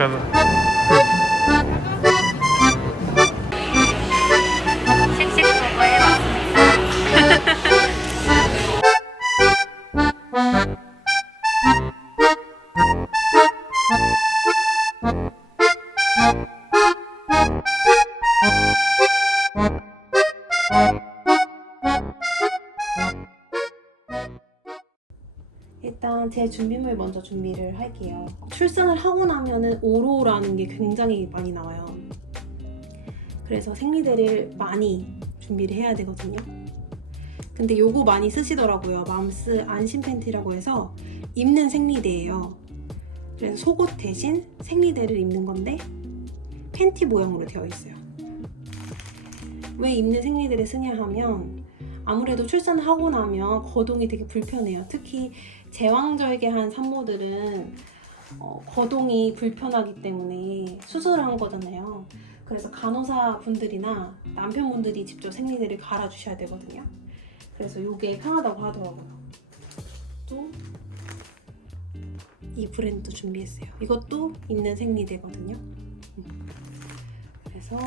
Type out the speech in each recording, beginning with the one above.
가자. 씩씩 보고 해봤습니다. 일단 제 준비물 먼저 준비를 할게요. 출산을 하고 나면은 오로라는 게 굉장히 많이 나와요. 그래서 생리대를 많이 준비를 해야 되거든요. 근데 요거 많이 쓰시더라고요. 맘스 안심 팬티라고 해서 입는 생리대예요. 그래서 속옷 대신 생리대를 입는 건데 팬티 모양으로 되어 있어요. 왜 입는 생리대를 쓰냐 하면 아무래도 출산을 하고 나면 거동이 되게 불편해요. 특히 제왕절개한 산모들은 거동이 불편하기 때문에 수술을 한 거잖아요. 그래서 간호사 분들이나 남편분들이 직접 생리대를 갈아주셔야 되거든요. 그래서 이게 편하다고 하더라고요. 또 이 브랜드 준비했어요. 이것도 입는 생리대거든요. 그래서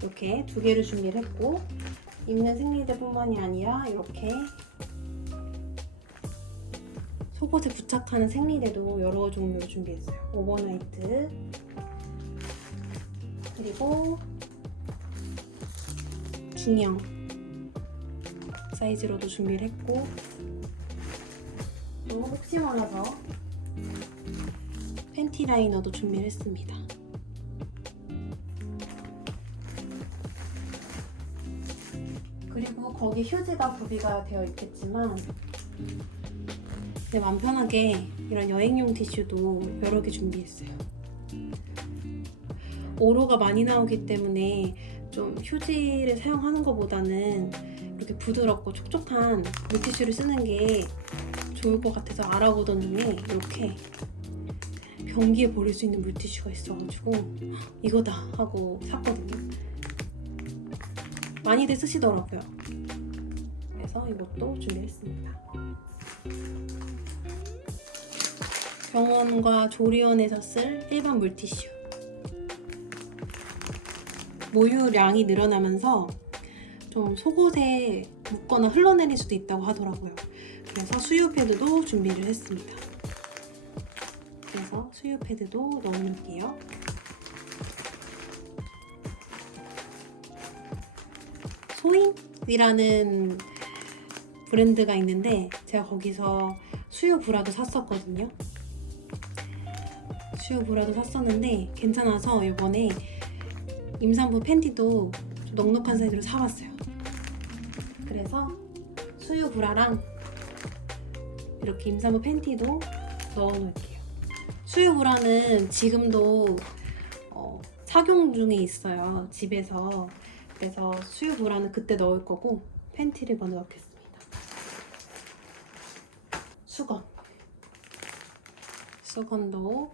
이렇게 두 개를 준비를 했고 입는 생리대뿐만이 아니라 이렇게 속옷에 부착하는 생리대도 여러 종류를 준비했어요. 오버나이트 그리고 중형 사이즈로도 준비를 했고 또 혹시 몰라서 팬티 라이너도 준비를 했습니다. 그리고 거기 휴지가 구비가 되어 있겠지만 내 맘 편하게 이런 여행용 티슈도 여러 개 준비했어요. 오로가 많이 나오기 때문에 좀 휴지를 사용하는 것보다는 이렇게 부드럽고 촉촉한 물티슈를 쓰는 게 좋을 것 같아서 알아보던 중에 이렇게 변기에 버릴 수 있는 물티슈가 있어가지고 이거다 하고 샀거든요. 많이들 쓰시더라고요. 그래서 이것도 준비했습니다. 병원과 조리원에서 쓸 일반 물티슈. 모유량이 늘어나면서 좀 속옷에 묻거나 흘러내릴 수도 있다고 하더라고요. 그래서 수유 패드도 준비를 했습니다. 그래서 수유 패드도 넣어놓을게요. 소인이라는 브랜드가 있는데 제가 거기서 수유 브라도 샀었거든요. 수유 브라도 샀었는데 괜찮아서 이번에 임산부 팬티도 좀 넉넉한 사이즈로 사봤어요. 그래서 수유 브라랑 이렇게 임산부 팬티도 넣어놓을게요. 수유 브라는 지금도 착용 중에 있어요, 집에서. 그래서 수유 브라는 그때 넣을 거고 팬티를 먼저 넣겠습니다. 수건도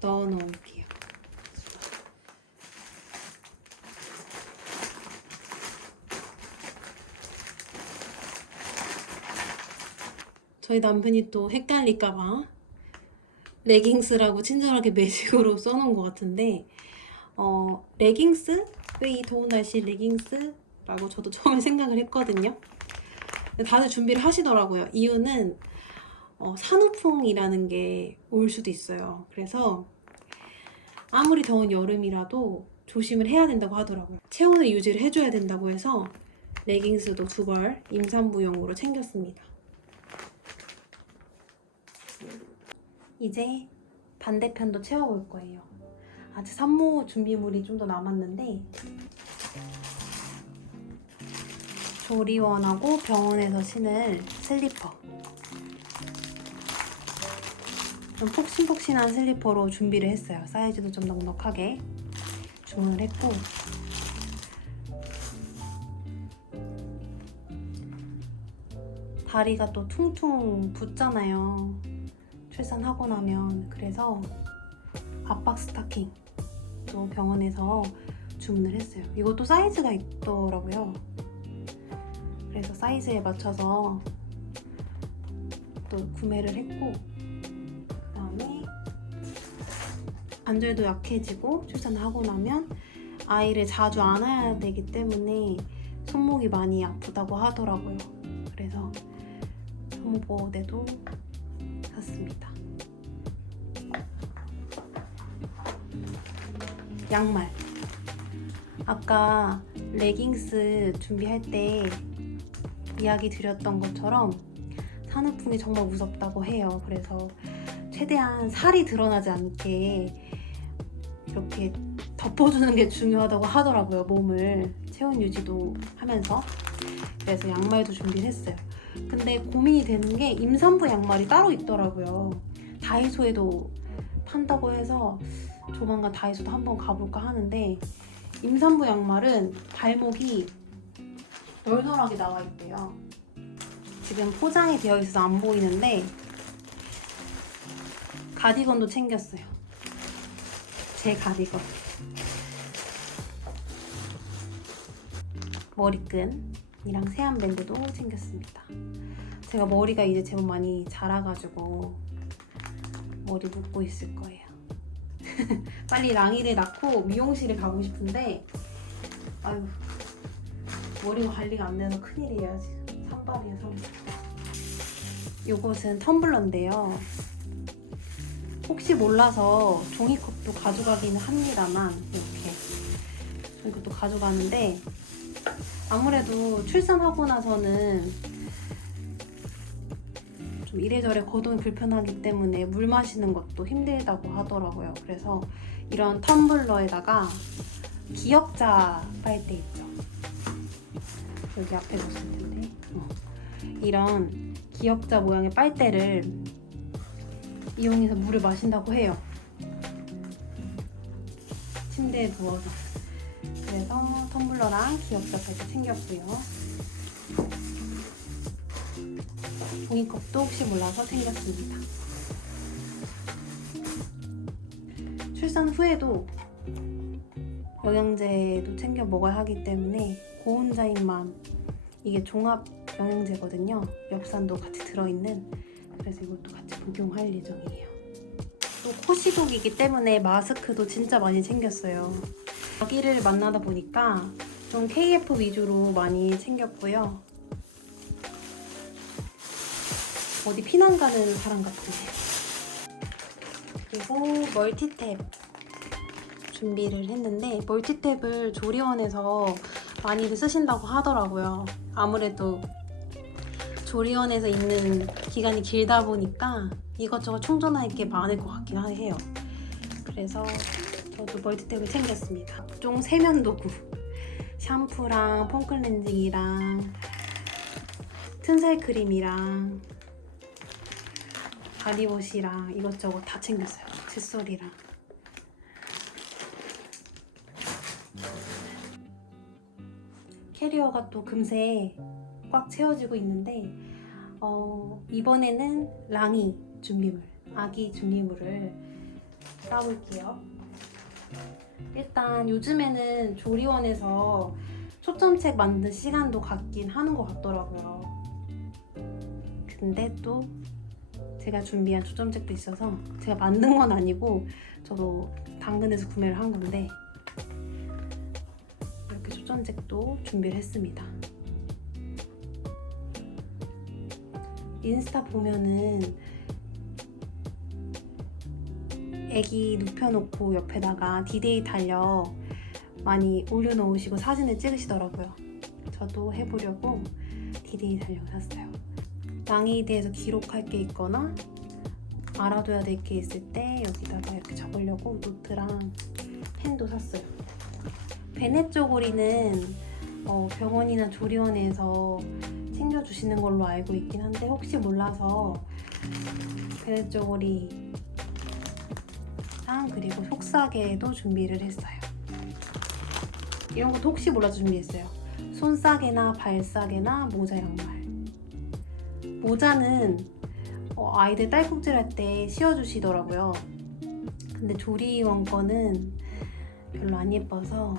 넣어 놓을게요. 저희 남편이 또 헷갈릴까봐 레깅스라고 친절하게 매직으로 써놓은 것 같은데 레깅스? 왜 이 더운 날씨에 레깅스? 라고 저도 처음에 생각을 했거든요. 다들 준비를 하시더라고요. 이유는 산후풍이라는 게 올 수도 있어요. 그래서 아무리 더운 여름이라도 조심을 해야 된다고 하더라고요. 체온을 유지를 해줘야 된다고 해서 레깅스도 2벌 임산부용으로 챙겼습니다. 이제 반대편도 채워볼 거예요. 아직 산모 준비물이 좀 더 남았는데 조리원하고 병원에서 신을 슬리퍼, 좀 폭신폭신한 슬리퍼로 준비를 했어요. 사이즈도 좀 넉넉하게 주문을 했고 다리가 또 퉁퉁 붓잖아요, 출산하고 나면. 그래서 압박 스타킹도 병원에서 주문을 했어요. 이것도 사이즈가 있더라고요. 그래서 사이즈에 맞춰서 또 구매를 했고, 그 다음에 관절도 약해지고 출산하고 나면 아이를 자주 안아야 되기 때문에 손목이 많이 아프다고 하더라고요. 그래서 손보호대도 샀습니다. 양말. 아까 레깅스 준비할 때 이야기 드렸던 것처럼 산후풍이 정말 무섭다고 해요. 그래서 최대한 살이 드러나지 않게 이렇게 덮어주는 게 중요하다고 하더라고요. 몸을 체온 유지도 하면서. 그래서 양말도 준비를 했어요. 근데 고민이 되는 게 임산부 양말이 따로 있더라고요. 다이소에도 판다고 해서 조만간 다이소도 한번 가볼까 하는데, 임산부 양말은 발목이 널널하게 나와 있대요. 지금 포장이 되어 있어서 안 보이는데 가디건도 챙겼어요. 제 가디건. 머리끈이랑 세안 밴드도 챙겼습니다. 제가 머리가 이제 제법 많이 자라가지고 머리 묶고 있을 거예요. 빨리 랑이를 낳고 미용실에 가고 싶은데 아유, 머리가 관리가 안 돼서 큰일이에요. 지금 산발이에요, 산발. 요것은 텀블러인데요. 혹시 몰라서 종이컵도 가져가기는 합니다만 이렇게 종이컵도 가져가는데, 아무래도 출산하고 나서는 좀 이래저래 거동이 불편하기 때문에 물 마시는 것도 힘들다고 하더라고요. 그래서 이런 텀블러에다가 기역자 빨대 있죠? 여기 앞에 뒀을 텐데 이런 기역자 모양의 빨대를 이용해서 물을 마신다고 해요. 침대에 누워서. 그래서 텀블러랑 기역자 빨대 챙겼고요. 종이컵도 혹시 몰라서 챙겼습니다. 출산 후에도 영양제도 챙겨 먹어야 하기 때문에 고혼자인 맘, 이게 종합 영양제거든요. 엽산도 같이 들어있는. 그래서 이것도 같이 복용할 예정이에요. 또 코시독이기 때문에 마스크도 진짜 많이 챙겼어요. 아기를 만나다 보니까 좀 KF 위주로 많이 챙겼고요. 어디 피난 가는 사람 같은데. 그리고 멀티탭 준비를 했는데, 멀티탭을 조리원에서 많이들 쓰신다고 하더라고요. 아무래도 조리원에서 있는 기간이 길다 보니까 이것저것 충전할 게 많을 것 같긴 해요. 그래서 저도 멀티탭을 챙겼습니다. 각종 세면도구, 샴푸랑 폼클렌징이랑 튼살 크림이랑 바디워시랑 이것저것 다 챙겼어요. 칫솔이랑. 캐리어가 또 금세 꽉 채워지고 있는데 이번에는 랑이 준비물, 아기 준비물을 싸볼게요. 일단 요즘에는 조리원에서 초점책 만든 시간도 갖긴 하는 것 같더라고요. 근데 또 제가 준비한 초점책도 있어서, 제가 만든 건 아니고 저도 당근에서 구매를 한 건데, 이렇게 초점책도 준비를 했습니다. 인스타 보면은 애기 눕혀놓고 옆에다가 디데이 달력 많이 올려놓으시고 사진을 찍으시더라고요. 저도 해보려고 디데이 달력 샀어요. 랑이에 대해서 기록할 게 있거나 알아둬야 될 게 있을 때 여기다가 이렇게 적으려고 노트랑 펜도 샀어요. 베네 쪼고리는 병원이나 조리원에서 챙겨주시는 걸로 알고 있긴 한데, 혹시 몰라서 베네 쪼고리랑 그리고 속싸개도 준비를 했어요. 이런 것도 혹시 몰라서 준비했어요. 손싸개나 발싸개나 모자, 양말. 모자는 아이들 딸꾹질 할 때 씌워주시더라고요. 근데 조리원 거는 별로 안 예뻐서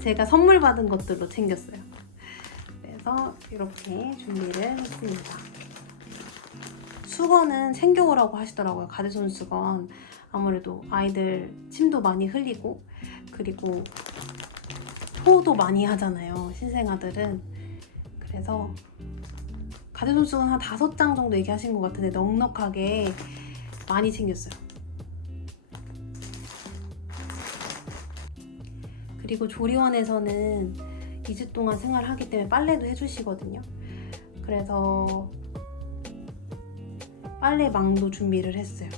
제가 선물 받은 것들로 챙겼어요. 그래서 이렇게 준비를 했습니다. 수건은 챙겨오라고 하시더라고요. 가드손 수건. 아무래도 아이들 침도 많이 흘리고 그리고 토도 많이 하잖아요. 신생아들은. 그래서 가드손 수건 한 5장 정도 얘기하신 것 같은데 넉넉하게 많이 챙겼어요. 그리고 조리원에서는 2주 동안 생활하기 때문에 빨래도 해주시거든요. 그래서 빨래망도 준비를 했어요.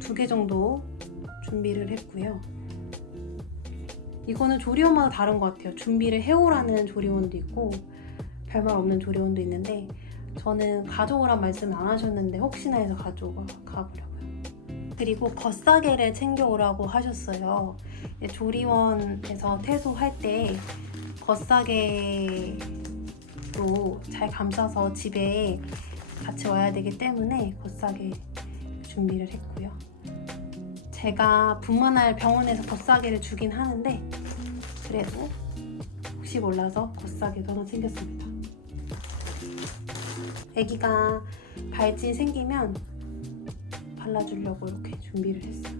2개 정도 준비를 했고요. 이거는 조리원마다 다른 것 같아요. 준비를 해오라는 조리원도 있고 별말 없는 조리원도 있는데 저는 가져오란 말씀 안 하셨는데 혹시나 해서 가보려고요. 그리고 겉사계를 챙겨오라고 하셨어요. 조리원에서 퇴소할 때 겉사계로 잘 감싸서 집에 같이 와야 되기 때문에 겉사계 준비를 했고요. 제가 분만할 병원에서 겉사계를 주긴 하는데 그래도 혹시 몰라서 겉사계도 하나 챙겼습니다. 아기가 발진 생기면 발라주려고 이렇게 준비를 했어요.